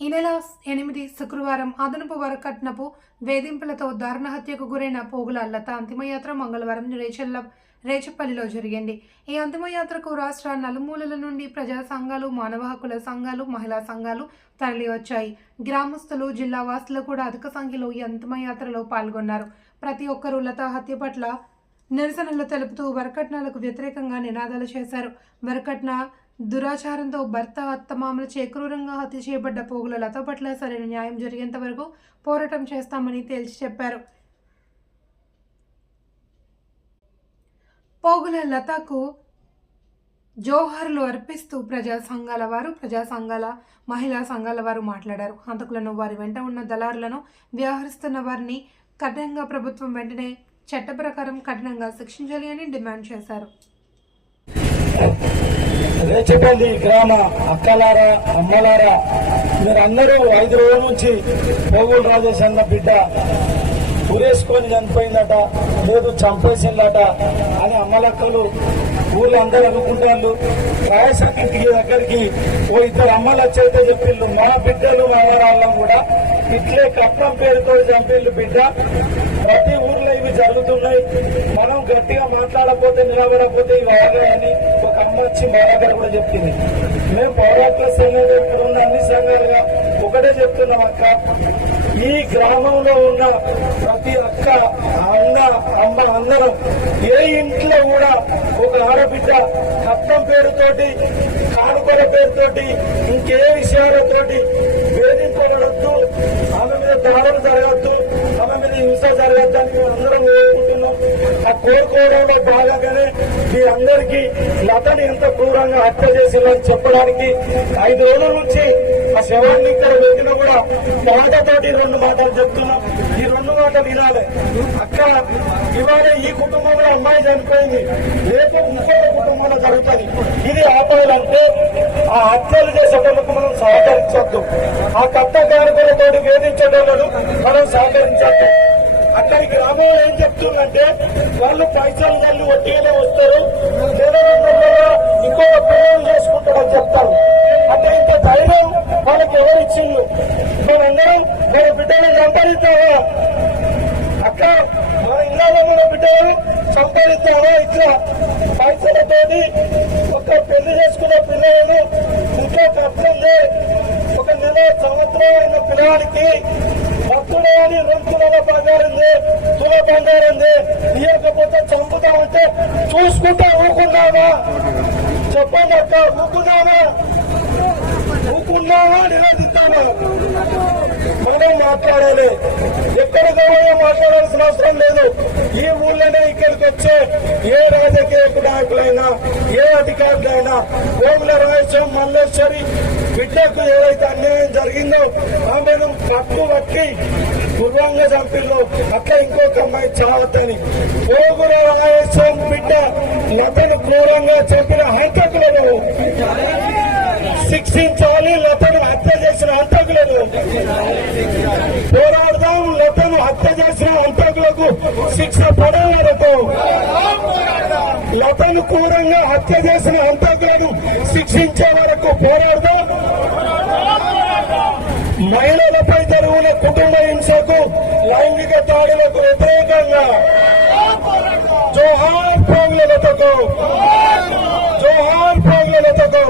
ఈ నెల 8 శుక్రవారం అదనపు వరకట్నపు వేధింపులతో దారుణ హత్యకు గురైన పోగుల లత అంతిమయాత్ర మంగళవారం రేచపల్లిలో జరిగింది. ఈ అంతిమయాత్రకు రాష్ట్ర నలుమూలల నుండి ప్రజా సంఘాలు, మానవ హక్కుల సంఘాలు, మహిళా సంఘాలు తరలివచ్చాయి. గ్రామస్తులు, జిల్లా వాసులు కూడా అధిక సంఖ్యలో ఈ అంతిమయాత్రలో పాల్గొన్నారు. ప్రతి ఒక్కరూ లత హత్య పట్ల నిరసనలు తెలుపుతూ వరకట్నాలకు వ్యతిరేకంగా నినాదాలు చేశారు. వరకట్న దురాచారంతో భర్త, అత్తమామలచే క్రూరంగా హత్య చేయబడ్డ పోగుల లత పట్ల సరైన న్యాయం జరిగేంత వరకు పోరాటం చేస్తామని తేల్చి చెప్పారు. పోగుల లతకు జోహార్లు అర్పిస్తూ ప్రజా సంఘాల మహిళా సంఘాల వారు మాట్లాడారు. హంతకులను, వారి వెంట ఉన్న దళారులను, వ్యవహరిస్తున్న వారిని కఠినంగా ప్రభుత్వం వెంటనే చట్ట ప్రకారం కఠినంగా శిక్షించాలి అని డిమాండ్ చేశారు. రేచపల్లి గ్రామ అక్కలారా, అమ్మలారా, మీరందరూ 5 రోజుల నుంచి పోగుల రాజేష్ అన్న బిడ్డ ఉరేసుకొని చనిపోయిందట, లేదు చంపేసిందట అని అమ్మలక్కలు ఊళ్ళో అందరూ అనుకుంటారు. రాయసాకి ఇంటికి దగ్గరికి 2 అమ్మలు వచ్చైతే చెప్పిండ్రు, మన బిడ్డలు మనవరాళ్ళం కూడా ఇట్లే కట్నం పేరుతో చంపిళ్ళు బిడ్డ. ప్రతి ఊర్లో ఇవి జరుగుతున్నాయి, మనం గట్టిగా మాట్లాడకపోతే, నిలబడకపోతే ఇవి ఆగాయని ఒక అమ్మ వచ్చి మా దగ్గర కూడా చెప్పింది. మేము పౌరాత్మ సంఘం ఇక్కడ ఉన్న అన్ని సంఘాలుగా ఒకటే చెప్తున్నాం, అక్క, ఈ గ్రామంలో ఉన్న ప్రతి అక్క, అన్న, అమ్మ అందరం ఏ ఇంట్లో కూడా ఒక ఆడబిడ్డ కట్నం పేరుతోటి, కానుకల పేరుతోటి, ఇంకే విషయాలతోటి వేధింపబడద్దు, ఆమె మీద దాడులు జరగద్దు, ఆమె మీద హింస జరగద్దు అని మేము అందరం కోరుకుంటున్నాం. ఆ కోరుకోవడంలో భాగంగానే మీ అందరికీ లతని ఎంత క్రూరంగా హత్య చేసిందని చెప్పడానికి 5 రోజుల నుంచి ఆ శవాన్ని ఇక్కడ పెట్టినా కూడా మాటతోటి 2 మాటలు చెప్తున్నాం. ఈ 2 మాటలు వినాలి. అక్కడ ఇవాళ ఈ కుటుంబంలో అమ్మాయి చనిపోయింది, రేపు ఇంకో కుటుంబంలో జరుగుతుంది. ఇది ఆపాలంటే ఆ హత్యలు చేసేటప్పుడు మనం సహకరించద్దు, ఆ కట్టకారులతో వేధించేటోళ్ళను మనం సహకరించద్దు. అక్కడ ఈ గ్రామంలో ఏం చెప్తుందంటే, వాళ్ళు పైసలు తల్లి వడ్డీలో వస్తారు, ఇంకొక పిల్లలు చేసుకుంటారని చెప్తారు. అంటే ఇంత ధైర్యం వాళ్ళకి ఎవరిచ్చిండు? మేమందరం మన బిడ్డలు సంపాదిస్తావా అక్క? మన ఇళ్ళలో మన బిడ్డలు సంపాదిస్తావా? ఇట్లా పైసలతోటి ఒక పెళ్లి చేసుకున్న పిల్లలను ఇంట్లో కట్టింది, ఒక నెల సంవత్సరం పిల్లవాడికి భక్తుడు అని 2 తులాల బంగారం ఇవ్వకపోతే చంపుతా ఉంటే చూసుకుంటా ఊకున్నావా? చెప్పండి అక్క, ఊకున్నావా నిరోధిస్తావా? మనం మాట్లాడాలి, ఎక్కడికో మాట్లాడాల్సిన అవసరం లేదు. ఈ ఊళ్ళోనే ఇక్కడికి వచ్చే ఏ రాజకీయ నాయకులైనా, ఏ అధికారులైనా పోగుల రాజేశం మల్లేశ్వరి బిడ్డకు ఏదైతే అన్యాయం జరిగిందో ఆమెను పట్టి గుర్రంగా చంపిల్లో, అట్లా ఇంకొక అమ్మాయి చావద్దని పోగుల రాజేశం బిడ్డ లతను క్రూరంగా చంపిన హంతకులను శిక్షించాలి. లతను హత్య చేసిన హంతకులను పోరాడదాం. లతను హత్య చేసిన హంతకులకు శిక్ష పడే వరకు, లతను క్రూరంగా హత్య చేసిన హంతకులను శిక్షించే వరకు పోరాడదాం. మహిళలపై జరుగుతున్న కుటుంబ హింసకు, లైంగిక దాడులకు వ్యతిరేకంగా జోహార్ పోగుల లతకు, జోహార్ పోగుల లతకు.